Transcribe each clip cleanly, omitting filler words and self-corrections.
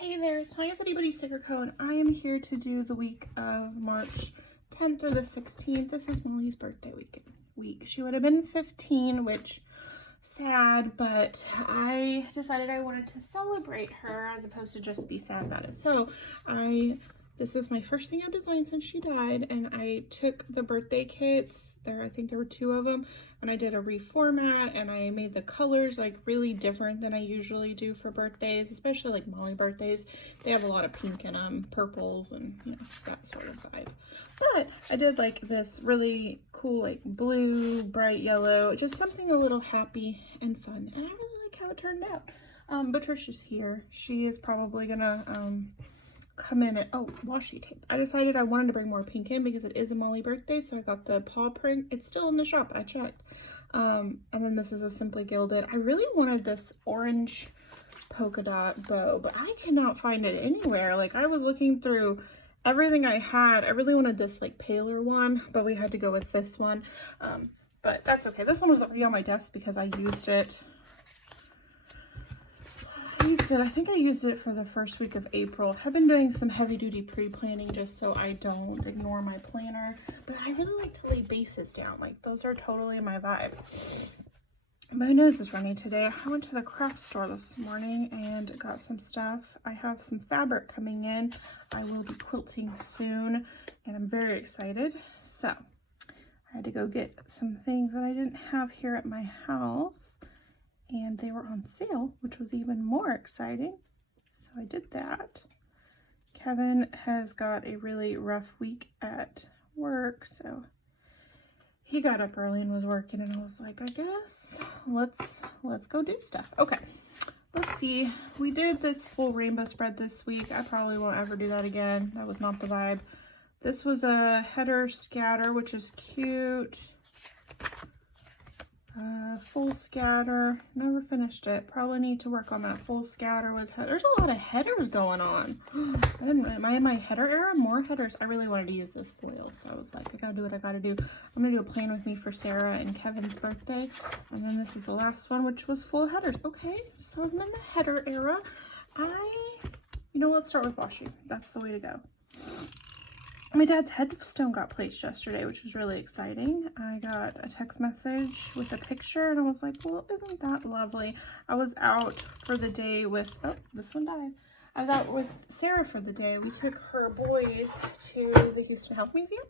Hey there, it's Tanya with IttyBittyStickerCo, and I am here to do the week of March 10th or the 16th. This is Molly's birthday week. She would have been 15, which sad, but I decided I wanted to celebrate her as opposed to just be sad about it. So this is my first thing I've designed since she died, and I took the birthday kits. I think there were 2 of them, and I did a reformat, and I made the colors like really different than I usually do for birthdays, especially like Molly birthdays. They have a lot of pink in them, purples, and you know, that sort of vibe. But I did like this really cool like blue, bright yellow, just something a little happy and fun, and I really like how it turned out. Patricia's here. She is probably gonna come in at washi tape. I decided I wanted to bring more pink in because it is a Molly birthday, so I got the paw print. It's still in the shop, I checked. And then this is a Simply Gilded. I really wanted this orange polka dot bow, but I cannot find it anywhere. Like, I was looking through everything I had. I really wanted this like paler one, but we had to go with this one. But that's okay. This one was already on my desk because I used it. I think I used it for the first week of April. I've been doing some heavy duty pre-planning just so I don't ignore my planner, but I really like to lay bases down. Like, those are totally my vibe. My nose is running today. I went to the craft store this morning and got some stuff. I have some fabric coming in. I will be quilting soon, and I'm very excited. So I had to go get some things that I didn't have here at my house, and they were on sale, which was even more exciting. So I did that. Kevin has got a really rough week at work, so he got up early and was working, and I was like, I guess let's go do stuff. Okay, let's see. We did this full rainbow spread this week. I probably won't ever do that again. That was not the vibe. This was a header scatter, which is cute. Full scatter, never finished it. Probably need to work on that full scatter with there's a lot of headers going on. Am I in my header era? More headers. I really wanted to use this foil, so I was like, I gotta do what I gotta do. I'm gonna do a plan with me for Sarah and Kevin's birthday, and then this is the last one, which was full of headers. Okay, so I'm in the header era. Let's start with washi. That's the way to go. My dad's headstone got placed yesterday, which was really exciting. I got a text message with a picture, and I was like, well, isn't that lovely? I was out for the day with, oh, this one died. I was out with Sarah for the day. We took her boys to the Houston Health Museum.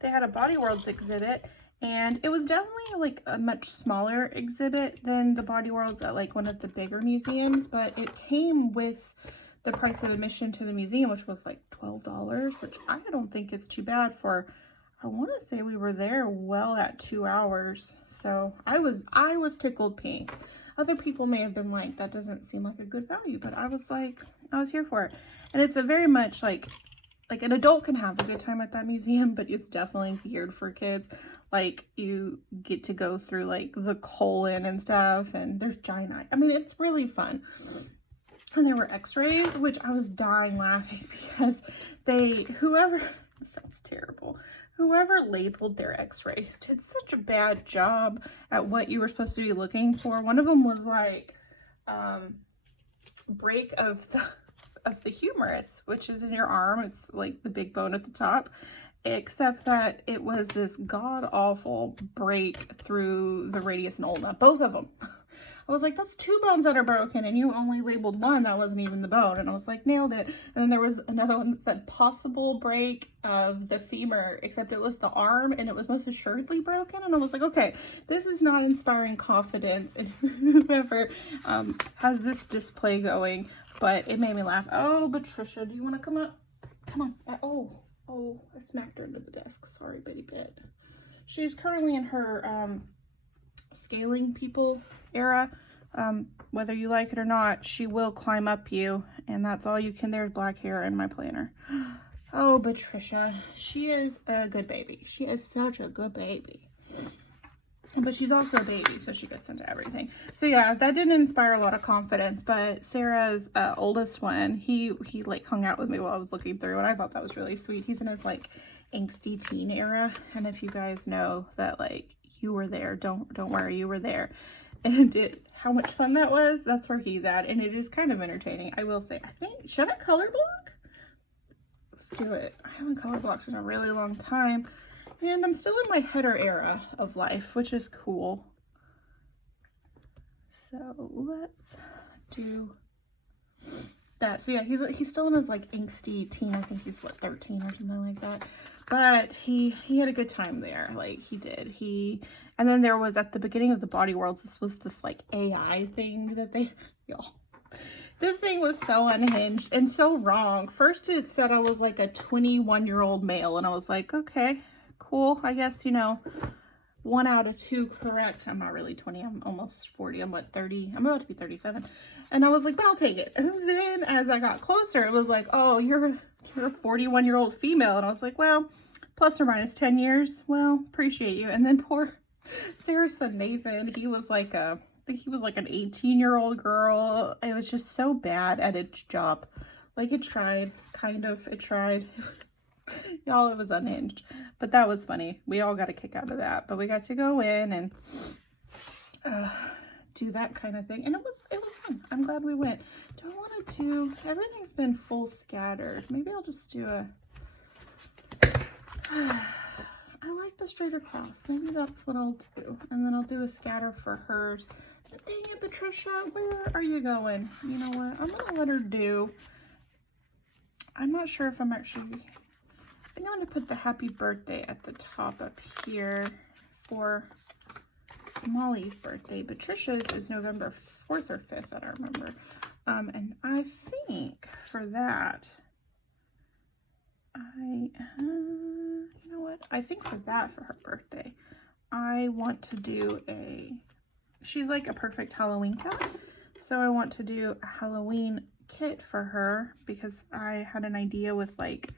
They had a Body Worlds exhibit, and it was definitely like a much smaller exhibit than the Body Worlds at like one of the bigger museums, but it came with the price of admission to the museum, which was like $12, which I don't think is too bad for, I want to say we were there well at 2 hours. So I was tickled pink. Other people may have been like, that doesn't seem like a good value, but I was like, I was here for it. And it's a very much like an adult can have a good time at that museum, but it's definitely geared for kids. Like, you get to go through like the colon and stuff, and there's giant eye. I mean, it's really fun. And there were x-rays, which I was dying laughing because whoever labeled their x-rays did such a bad job at what you were supposed to be looking for. One of them was like break of the humerus, which is in your arm. It's like the big bone at the top, except that it was this god-awful break through the radius and ulna, both of them. I was like, that's 2 bones that are broken, and you only labeled one that wasn't even the bone. And I was like, nailed it. And then there was another one that said possible break of the femur, except it was the arm, and it was most assuredly broken. And I was like, okay, this is not inspiring confidence in whoever has this display going. But it made me laugh. Oh, Patricia, do you want to come up? Come on. Oh, I smacked her into the desk. Sorry, Bitty Bit. She's currently in her scaling people era. Whether you like it or not, she will climb up you, and that's all you can. There's black hair in my planner. Oh, Patricia, she is a good baby. She is such a good baby, but she's also a baby, so she gets into everything. So yeah, that didn't inspire a lot of confidence. But Sarah's oldest one, he like hung out with me while I was looking through, and I thought that was really sweet. He's in his like angsty teen era, and if you guys know that, like, you were there, don't worry, you were there. And how much fun that was, that's where he's at, and it is kind of entertaining. I will say, I think should I color block? Let's do it. I haven't color blocked in a really long time. And I'm still in my header era of life, which is cool. So let's do that. So yeah, he's still in his like angsty teen. I think he's what, 13 or something like that. But he had a good time there. Like he did. And then there was at the beginning of the Body Worlds, this was this like AI thing that they, y'all. This thing was so unhinged and so wrong. First it said I was like a 21-year-old male, and I was like, okay, cool. I guess, you know, 1 out of 2 correct. I'm not really 20. I'm almost 40. I'm what, 30? I'm about to be 37. And I was like, but I'll take it. And then as I got closer, it was like, oh, you're a 41-year-old female. And I was like, well, plus or minus 10 years. Well, appreciate you. And then poor Sarah's son Nathan, he was like I think he was like an 18-year-old girl. It was just so bad at its job. Like it tried, kind of, it tried. Y'all, it was unhinged. But that was funny. We all got a kick out of that. But we got to go in and do that kind of thing. And it was fun. I'm glad we went. Do I want to do, everything's been full scattered. Maybe I'll just do a, I like the straighter cross. Maybe that's what I'll do. And then I'll do a scatter for hers. But dang it, Patricia, where are you going? You know what? I'm going to let her do. I'm not sure if I'm actually, I think I'm going to put the happy birthday at the top up here for Molly's birthday. Patricia's is November 4th or 5th, I don't remember. And I think for that, you know what? I think for that, for her birthday, I want to do she's like a perfect Halloween cat. So I want to do a Halloween kit for her because I had an idea with like,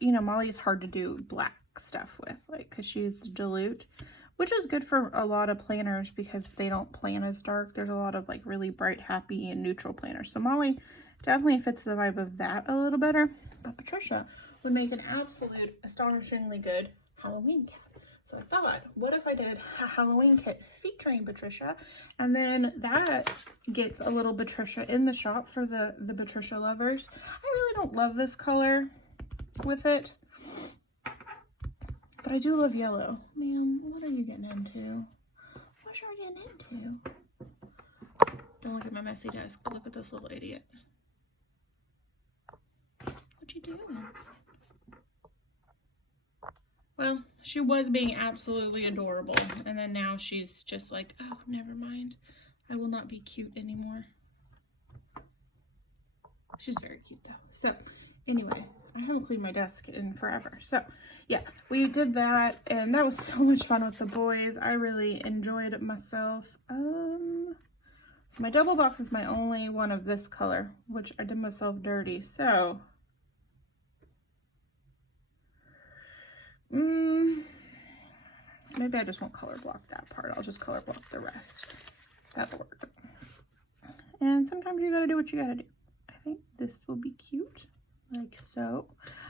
you know, Molly's hard to do black stuff with, like, because she's dilute, which is good for a lot of planners because they don't plan as dark. There's a lot of like really bright, happy, and neutral planners. So Molly definitely fits the vibe of that a little better. But Patricia would make an absolute astonishingly good Halloween cat. So I thought, what if I did a Halloween kit featuring Patricia, and then that gets a little Patricia in the shop for the Patricia lovers. I really don't love this color with it, but I do love yellow. Ma'am, what are you getting into? What are you getting into? Don't look at my messy desk, but look at this little idiot. What you doing? Well, she was being absolutely adorable, and then now she's just like, oh, never mind. I will not be cute anymore. She's very cute, though. So, anyway, I haven't cleaned my desk in forever. So, yeah, we did that, and that was so much fun with the boys. I really enjoyed myself. So my double box is my only one of this color, which I did myself dirty. So, maybe I just won't color block that part. I'll just color block the rest. That'll work. And sometimes you gotta do what you gotta do. I think this will be cute, like so.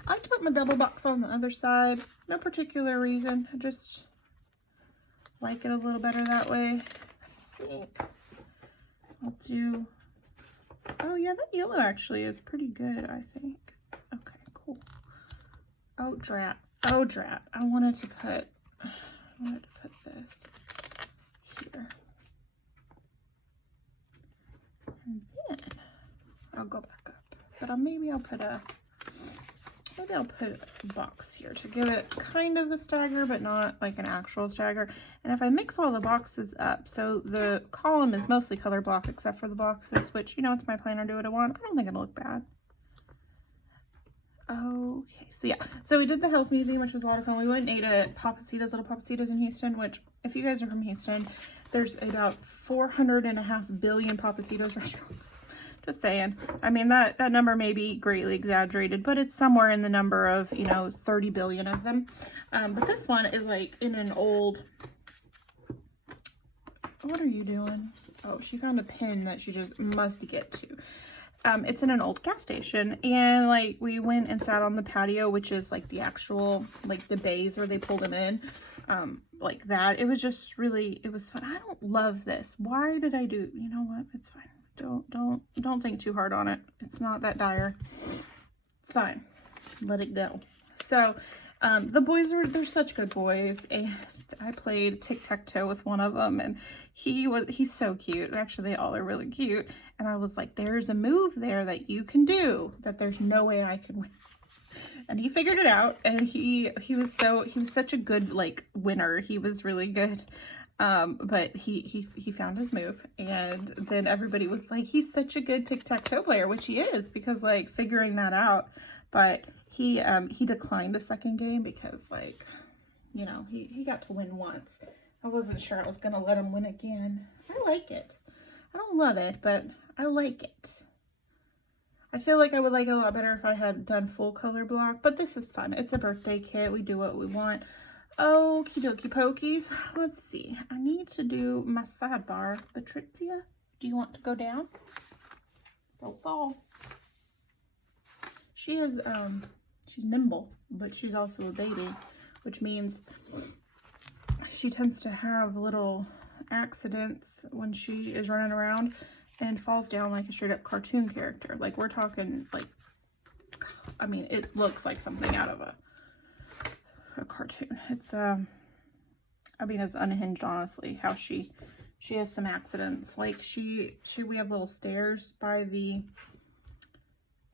I like to put my double box on the other side. No particular reason. I just like it a little better that way. I think I'll do, oh yeah, that yellow actually is pretty good, I think. Okay, cool. Oh drat. Oh drat. I wanted to put this here. And then I'll go back up. But maybe I'll put a box here to give it kind of a stagger, but not like an actual stagger. And if I mix all the boxes up, so the column is mostly color block except for the boxes, which, you know, it's my planner, do what I want. I don't think it'll look bad. Okay, so yeah, so we did the health museum, which was a lot of fun. We went and ate at Papacitos, Little Papacitos in Houston, which, if you guys are from Houston, there's about 4.5 billion Papacitos restaurants. Just saying. I mean, that number may be greatly exaggerated, but it's somewhere in the number of, you know, 30 billion of them. But this one is like in an old, what are you doing? Oh, she found a pin that she just must get to. It's in an old gas station, and like we went and sat on the patio, which is like the actual, like the bays where they pull them in, like that. It was just really, it was fun. I don't love this. Why did I do, you know what? It's fine. Don't think too hard on it. It's not that dire. It's fine. Let it go. So the boys they're such good boys, and I played tic-tac-toe with one of them, and he's so cute. Actually, they all are really cute. And I was like, there's a move there that you can do that there's no way I can win. And he figured it out, and he was such a good like winner. He was really good. But he found his move, and then everybody was like, he's such a good tic-tac-toe player, which he is, because like figuring that out. But he declined a second game because, like, you know, he got to win once. I wasn't sure I was gonna let him win again. I like it. I don't love it, but I like it. I feel like I would like it a lot better if I had done full color block, but this is fun. It's a birthday kit. We do what we want. Okie dokie pokies. Let's see. I need to do my sidebar. Patrizia, do you want to go down? Don't fall. She is, she's nimble, but she's also a baby, which means she tends to have little accidents when she is running around and falls down like a straight up cartoon character. Like, we're talking, like, I mean, it looks like something out of a cartoon. It's, I mean, it's unhinged, honestly, how she has some accidents. Like, we have little stairs by the,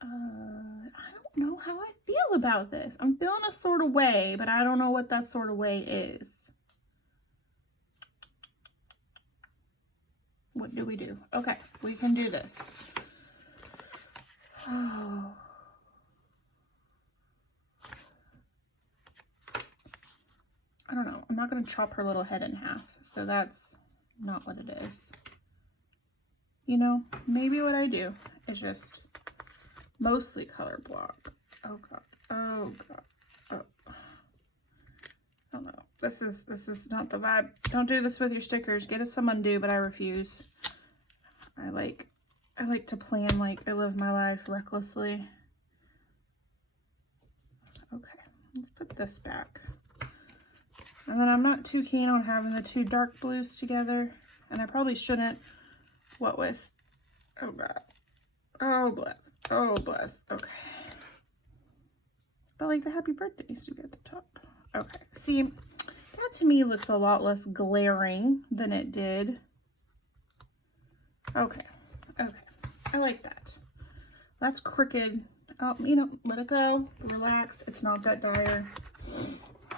I don't know how I feel about this. I'm feeling a sort of way, but I don't know what that sort of way is. What do we do? Okay, we can do this. Oh. I don't know. I'm not going to chop her little head in half, so that's not what it is. You know, maybe what I do is just mostly color block. Oh god. Oh god. Oh. I don't know. This is not the vibe. Don't do this with your stickers. Get us some undo, but I refuse. I like to plan like I live my life recklessly. Okay, let's put this back. And then I'm not too keen on having the two dark blues together, and I probably shouldn't. What with? Oh god. Oh bless. Oh bless. Okay. But like the happy birthday needs to be at the top. Okay. See, that to me looks a lot less glaring than it did. Okay. Okay. I like that. That's crooked. Oh, you know, let it go. Relax. It's not that dire.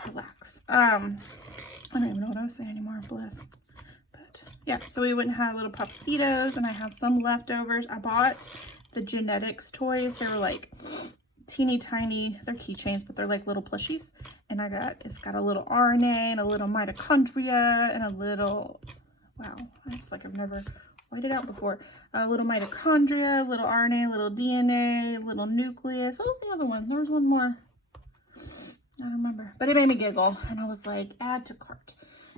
Relax. I don't even know what I was saying anymore. Bless. But yeah, so we went and had little Papacitos, and I have some leftovers. I bought the genetics toys. They were like teeny tiny. They're keychains, but they're like little plushies. And it's got a little RNA and a little mitochondria and a little, wow, it's like I've never whited out before. A little mitochondria, a little RNA, a little DNA, a little nucleus. What was the other one? There was one more. I don't remember, but it made me giggle, and I was like, add to cart,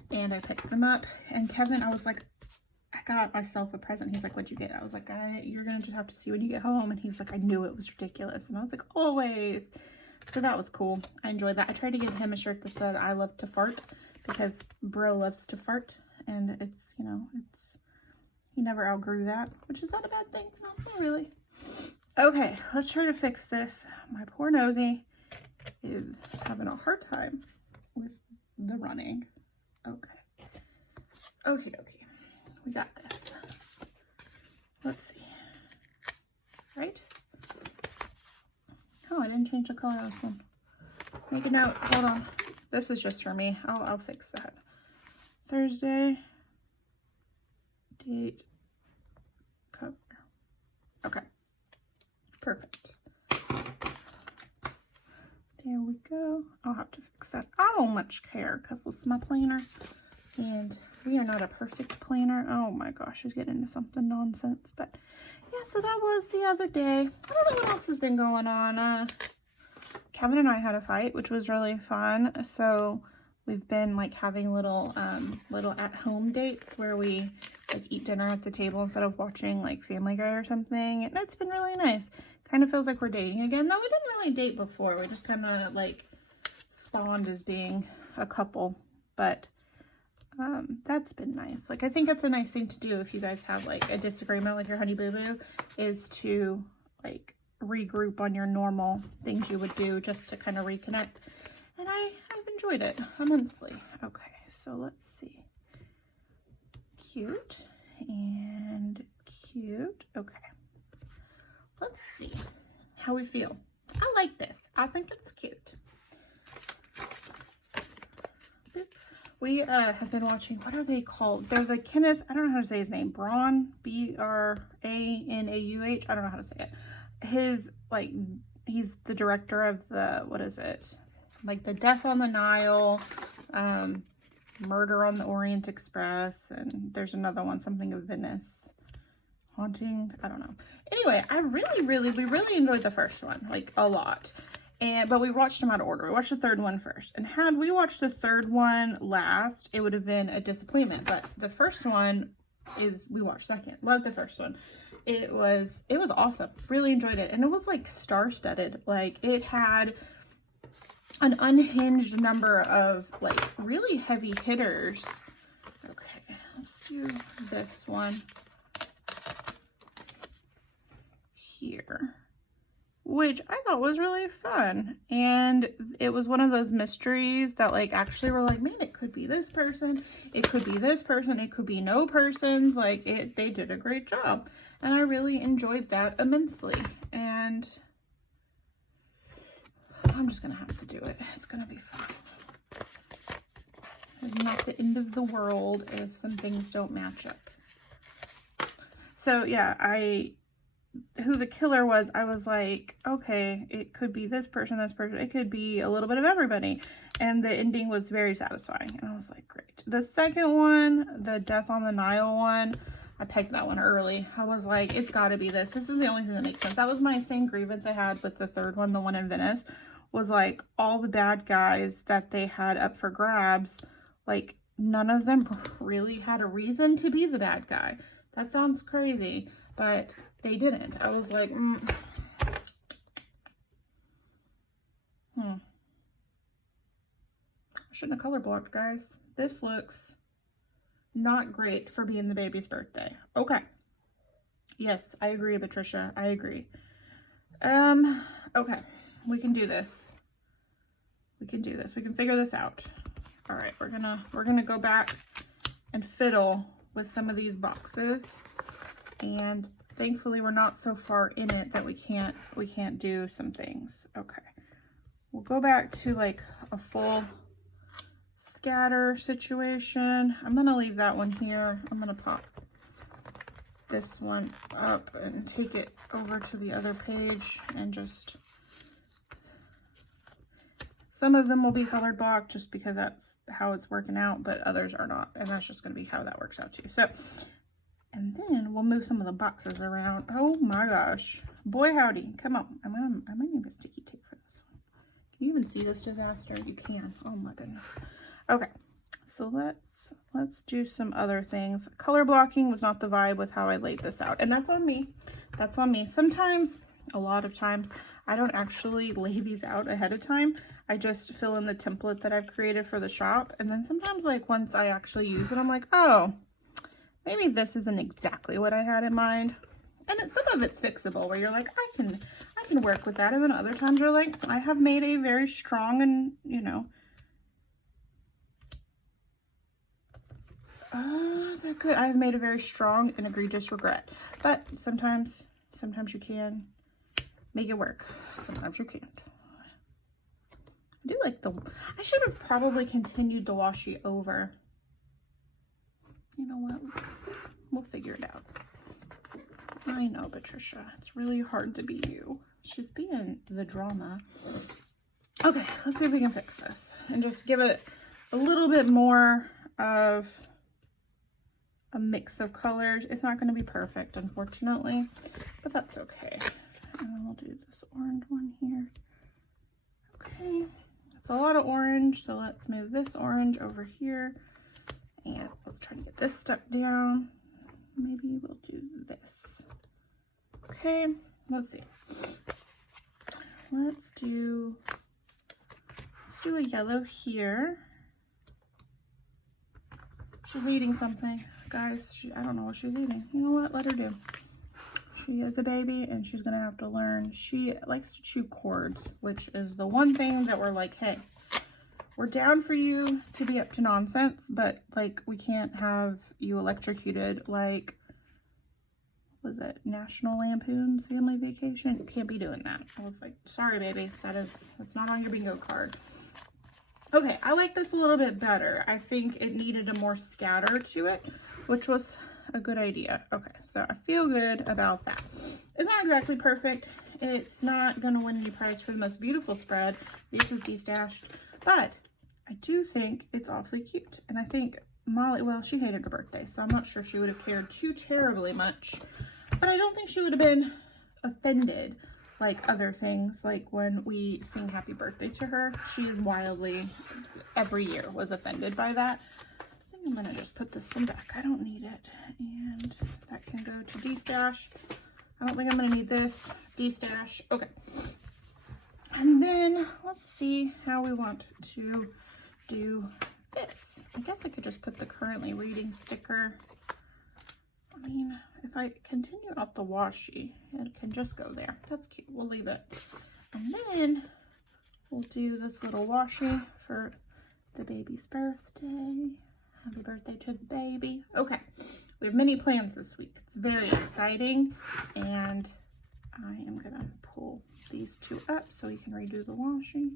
and I picked them up. And Kevin, I was like, I got myself a present. He's like, what'd you get? I was like, you're gonna just have to see when you get home. And he's like, I knew it was ridiculous. And I was like, always. So that was cool. I enjoyed that. I tried to get him a shirt that said I love to fart, because bro loves to fart, and it's, you know, he never outgrew that, which is not a bad thing. Not really. Okay, let's try to fix this. My poor nosy is having a hard time with the running. Okay. Okay. We got this. Let's see. Right? Oh, I didn't change the color of this one. Make a note. Hold on. This is just for me. I'll fix that. Thursday. Date. Cover. Okay. Perfect. There we go. I'll have to fix that. I don't much care because this is my planner, and we are not a perfect planner. Oh my gosh, she's getting into something nonsense. But yeah, so that was the other day. I don't know what else has been going on. Kevin and I had a fight, which was really fun. So we've been like having little at-home dates where we like eat dinner at the table instead of watching like Family Guy or something, and it's been really nice. Kind of feels like we're dating again, though we didn't really date before. We just kind of like spawned as being a couple. But that's been nice. Like, I think it's a nice thing to do if you guys have like a disagreement with your honey boo boo, is to like regroup on your normal things you would do just to kind of reconnect. And I've enjoyed it immensely. Okay, so let's see. Cute and cute. Okay, let's see how we feel. I like this. I think it's cute. We have been watching, what are they called? They're the Kenneth, I don't know how to say his name, Braun, B-R-A-N-A-U-H, I don't know how to say it. His, like, he's the director of the, what is it? Like the Death on the Nile, Murder on the Orient Express, and there's another one, something of Venice. Haunting, I don't know. Anyway, we really enjoyed the first one, like a lot. But we watched them out of order. We watched the third one first. And had we watched the third one last, it would have been a disappointment. But the first one we watched second. Loved the first one. It was awesome. Really enjoyed it. And it was like star-studded. Like, it had an unhinged number of like really heavy hitters. Okay, let's do this one here, which I thought was really fun. And it was one of those mysteries that like actually were like, man, it could be this person, it could be this person, it could be no persons. Like, they did a great job, and I really enjoyed that immensely. And I'm just gonna have to do it. It's gonna be fun. It's not the end of the world if some things don't match up. So yeah, who the killer was, I was like, okay, it could be this person, it could be a little bit of everybody. And the ending was very satisfying. And I was like, great. The second one, the Death on the Nile one, I pegged that one early. I was like, it's got to be this. This is the only thing that makes sense. That was my same grievance I had with the third one, the one in Venice, was like all the bad guys that they had up for grabs, like none of them really had a reason to be the bad guy. That sounds crazy, but they didn't. I was like, I shouldn't have color blocked, guys. This looks not great for being the baby's birthday. Okay. Yes, I agree, Patricia. I agree. Okay. We can do this. We can do this. We can figure this out. All right, we're gonna go back and fiddle with some of these boxes, and thankfully we're not so far in it that we can't do some things. Okay, we'll go back to like a full scatter situation. I'm gonna leave that one here. I'm gonna pop this one up and take it over to the other page, and just, some of them will be colored blocked just because that's how it's working out, but others are not, and that's just going to be how that works out too. So, and then we'll move some of the boxes around. Oh my gosh, boy howdy, come on. I might need a sticky tape for this one. Can you even see this disaster? You can. Oh my goodness. Okay, so let's do some other things. Color blocking was not the vibe with how I laid this out, and that's on me. That's on me. Sometimes, a lot of times, I don't actually lay these out ahead of time. I just fill in the template that I've created for the shop, and then sometimes, like, once I actually use it, I'm like, oh, maybe this isn't exactly what I had in mind. And some of it's fixable, where you're like, I can work with that, and then other times you're like, I have made a very strong and, you know, is that good? I have made a very strong and egregious regret. But sometimes you can make it work. Sometimes you can't. I do like I should have probably continued the washi over. You know what? We'll figure it out. I know, Patricia. It's really hard to be you. She's being the drama. Okay, let's see if we can fix this and just give it a little bit more of a mix of colors. It's not going to be perfect, unfortunately, but that's okay. And then we'll do this orange one here. Okay, it's a lot of orange, so let's move this orange over here, and let's try to get this stuck down. Maybe we'll do this. Okay, let's see. Let's do a yellow here. She's eating something, guys. I don't know what she's eating. You know what? Let her do. She is a baby and she's gonna have to learn. She likes to chew cords, which is the one thing that we're like, hey, we're down for you to be up to nonsense, but like we can't have you electrocuted like, was it National Lampoon's Family Vacation? Can't be doing that. I was like, sorry babies, that's not on your bingo card. Okay, I like this a little bit better. I think it needed a more scatter to it, which was a good idea. Okay, so I feel good about that. It's not exactly perfect. It's not gonna win any prize for the most beautiful spread. This is destashed, but I do think it's awfully cute. And I think Molly, well, she hated her birthday, so I'm not sure she would have cared too terribly much, but I don't think she would have been offended like other things, like when we sing happy birthday to her. She is wildly, every year, was offended by that. I think I'm gonna just put this one back. I don't need it, and that can go to destash. I don't think I'm gonna need this. Destash. Okay. And then let's see how we want to do this. I guess I could just put the currently reading sticker. I mean, if I continue out the washi, it can just go there. That's cute. We'll leave it. And then we'll do this little washi for the baby's birthday. Happy birthday to the baby. Okay, we have many plans this week. It's very exciting, and I am gonna pull these two up so we can redo the washi.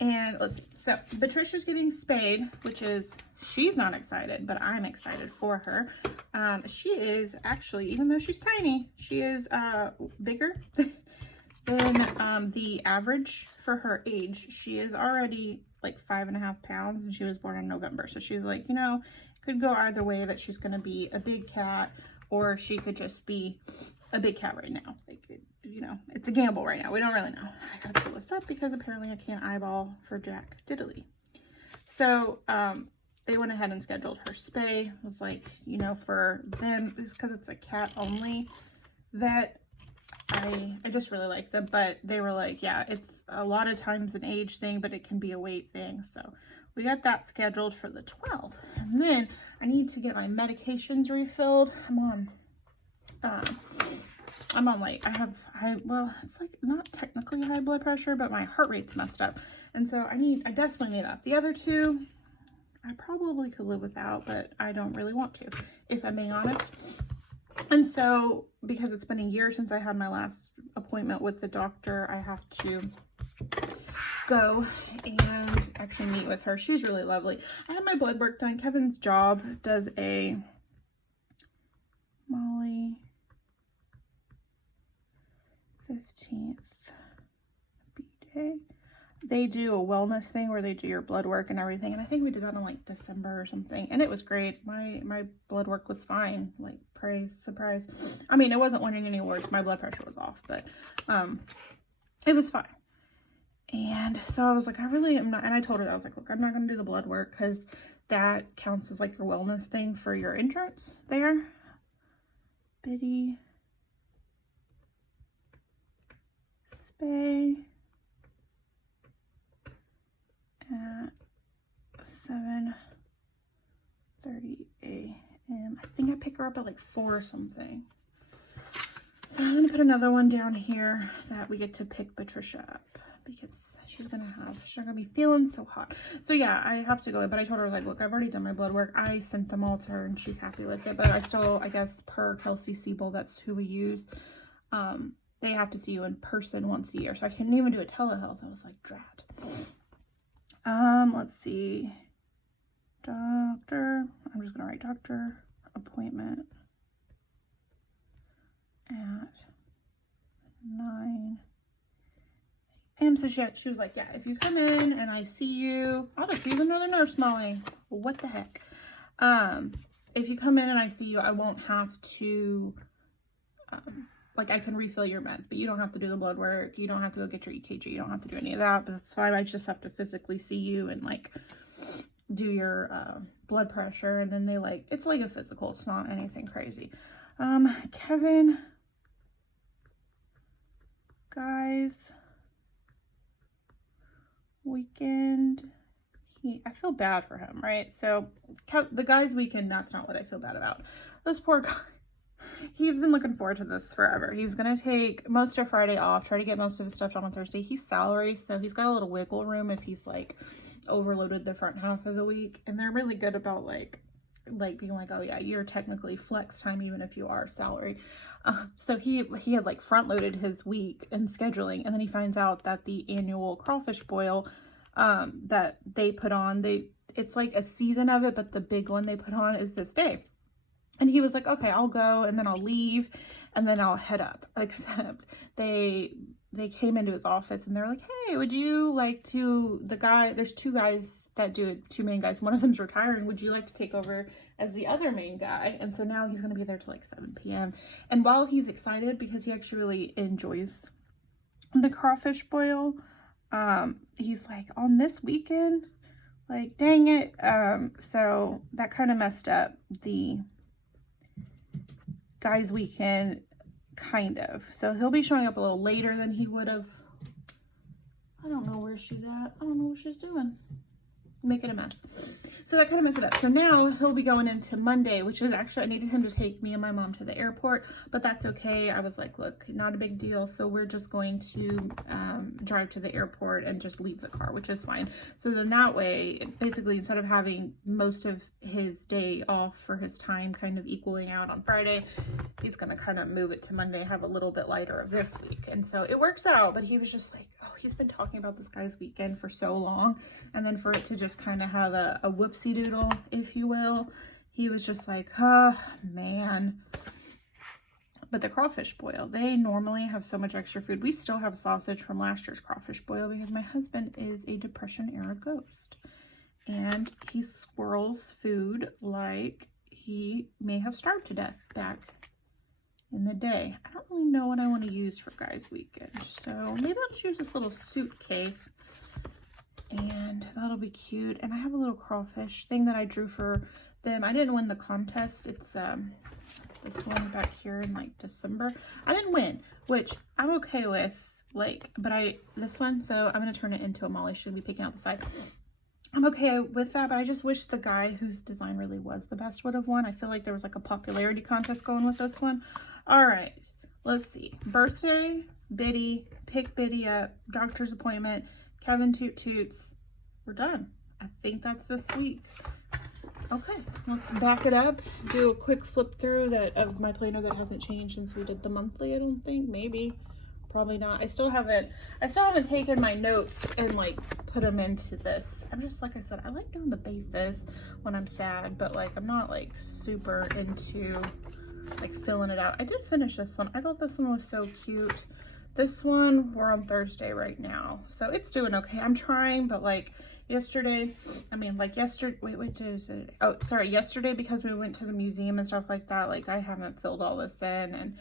And let's see. So Patricia's getting spayed, which is, she's not excited, but I'm excited for her. She is actually, even though she's tiny, she is bigger than the average for her age. She is already like 5.5 pounds, and she was born in November. So she's like, you know, it could go either way, that she's going to be a big cat, or she could just be a big cat right now. Like, you know, it's a gamble right now. We don't really know. I gotta pull this up because apparently I can't eyeball for Jack Diddley. So they went ahead and scheduled her spay. It was like, you know, for them, it's because it's a cat only vet. I just really like them, but they were like, yeah, it's a lot of times an age thing, but it can be a weight thing. So we got that scheduled for the 12th. And then I need to get my medications refilled. I'm on like, well, it's like not technically high blood pressure, but my heart rate's messed up. And so I desperately need that. The other two, I probably could live without, but I don't really want to, if I'm being honest. And so, because it's been a year since I had my last appointment with the doctor, I have to go and actually meet with her. She's really lovely. I had my blood work done. Kevin's job does a Molly 15th B-Day. They do a wellness thing where they do your blood work and everything, and I think we did that in like December or something, and it was great. My blood work was fine. Like, praise, surprise. I mean, it wasn't winning any awards. My blood pressure was off, but it was fine. And so I was like, I really am not, and I told her, I was like, look, I'm not going to do the blood work because that counts as like your wellness thing for your insurance there. Bitty spay at 7:30 a.m. I think I pick her up at like 4 or something. So I'm going to put another one down here that we get to pick Patricia up because she's not going to be feeling so hot. So yeah, I have to go, but I told her, like, look, I've already done my blood work. I sent them all to her and she's happy with it, but I still, I guess, per Kelsey Siebel, that's who we use. They have to see you in person once a year. So I couldn't even do a telehealth. I was like, drat. Let's see. Doctor. I'm just going to write doctor appointment at 9 a.m. So she was like, yeah, if you come in and I see you, I'll just use another nurse, Molly. What the heck? If you come in and I see you, I won't have to, like, I can refill your meds, but you don't have to do the blood work. You don't have to go get your EKG. You don't have to do any of that, but that's fine. I just have to physically see you and, like, do your blood pressure, and then they, like, it's like a physical. It's not anything crazy. Kevin, guys, weekend I feel bad for him, right? So the guy's weekend, that's not what I feel bad about. This poor guy, he's been looking forward to this forever. He was going to take most of Friday off, try to get most of his stuff done on Thursday. He's salary, so he's got a little wiggle room if he's like overloaded the front half of the week. And they're really good about like being like, oh yeah, you're technically flex time even if you are salary. So he had like front loaded his week and scheduling, and then he finds out that the annual crawfish boil that they put on, it's like a season of it, but the big one they put on is this day. And he was like, okay, I'll go and then I'll leave and then I'll head up. Except they came into his office and they're like, hey, would you like to, there's two guys that do it, two main guys. One of them's retiring. Would you like to take over as the other main guy? And so now he's going to be there till like 7 p.m. And while he's excited because he actually really enjoys the crawfish boil, he's like, on this weekend, like, dang it. So that kind of messed up the guy's weekend, kind of. So he'll be showing up a little later than he would have. I don't know where she's at. I don't know what she's doing. Making a mess. So that kind of messed it up. So now he'll be going into Monday, which is actually, I needed him to take me and my mom to the airport, but that's okay. I was like, look, not a big deal. So we're just going to drive to the airport and just leave the car, which is fine. So then that way, basically, instead of having most of his day off for his time kind of equaling out on Friday, he's going to kind of move it to Monday, have a little bit lighter of this week. And so it works out, but he was just like, oh, he's been talking about this guy's weekend for so long. And then for it to just kind of have a whoopsie doodle, if you will, he was just like, oh man. But the crawfish boil, they normally have so much extra food. We still have sausage from last year's crawfish boil because my husband is a Depression era ghost. And he squirrels food like he may have starved to death back in the day. I don't really know what I want to use for guys' weekend. So maybe I'll just use this little suitcase. And that'll be cute. And I have a little crawfish thing that I drew for them. I didn't win the contest. It's this one back here in like December. I didn't win, which I'm okay with. Like, but this one, so I'm gonna turn it into a Molly. Should be picking out the side. I'm okay with that, but I just wish the guy whose design really was the best would have won. I feel like there was like a popularity contest going with this one. All right, let's see. Birthday, Bitty, pick Bitty up, doctor's appointment, Kevin Toot Toots. We're done. I think that's this week. Okay, let's back it up. Do a quick flip through of my planner that hasn't changed since we did the monthly. I don't think. Maybe. Probably not. I still haven't taken my notes and like put them into this. I'm just, like I said, I like doing the bases when I'm sad, but like I'm not like super into like filling it out. I did finish this one. I thought this one was so cute. This one, we're on Thursday right now, so it's doing okay. I'm trying, but like yesterday, wait, Tuesday. Oh, sorry, yesterday, because we went to the museum and stuff like that, like I haven't filled all this in, and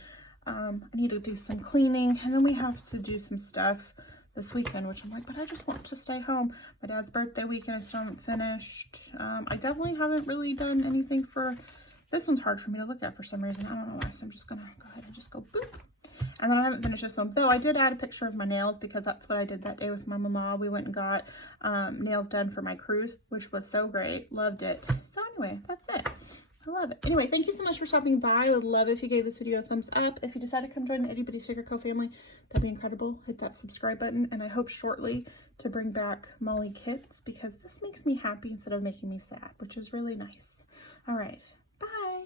I need to do some cleaning, and then we have to do some stuff this weekend, which I'm like, but I just want to stay home. My dad's birthday weekend I still haven't finished. I definitely haven't really done anything for, this one's hard for me to look at for some reason. I don't know why, so I'm just gonna go ahead and just go boop. And then I haven't finished this one, though I did add a picture of my nails because that's what I did that day with my mama. We went and got nails done for my cruise, which was so great. Loved it. So anyway, that's it. I love it. Anyway, thank you so much for stopping by. I would love if you gave this video a thumbs up. If you decide to come join the IttyBittyStickerCo family, that'd be incredible. Hit that subscribe button, and I hope shortly to bring back Molly kits because this makes me happy instead of making me sad, which is really nice. All right, bye.